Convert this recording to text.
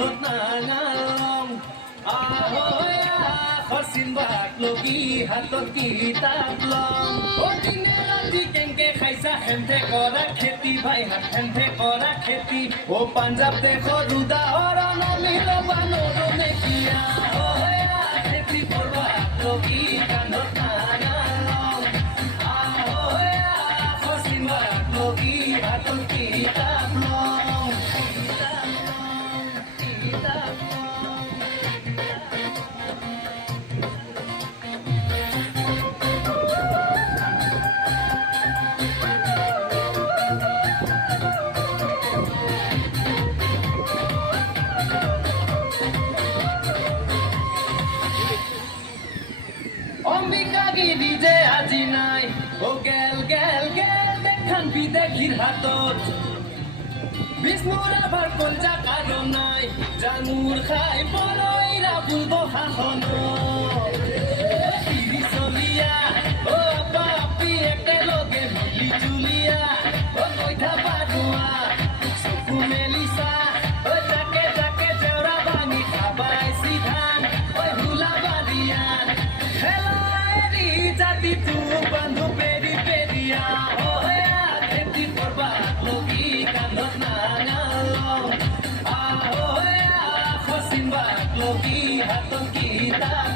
কান্ধত নাঙালং খচিন বাক লগি হাতত কিতাপ লং দিনে ৰাতি কেংকে খাইছা হেন্ধে কৰা খেতি ভাই হাত হেন্ধে কৰা খেতি পাঞ্জাৱ দেশৰ উদাহৰণ মিলবা নৰো নেকিয়া খেতি কৰবা লগি কান্ধত নাঙালং খচিন বাক লগি হাতত কিতাপ লং অম্বিকাগিৰি যে আজি নাই গেল গেল গেল দেখান বিদেশীৰ হাতত বিষ্ণুৰ আভাৰ কলজা কাৰণ নাই জানুৰ খাই পৰৈৰা বুলব শাসন চলিয়া আপা আপি একেলগে মিলি জুলিয়া কৈঠা পাৰোৱা চকু মেলিছা জাকে জাকে জেওৰা ভাঙি খাবাইছি ধান হুলা বাৰিয়ান জাতিটো বান্ধু পেৰি পেৰিয়া খেতি কৰবা লগি কান্ধত নাঙালং খচিন বাক লগি হাতত কিতাপ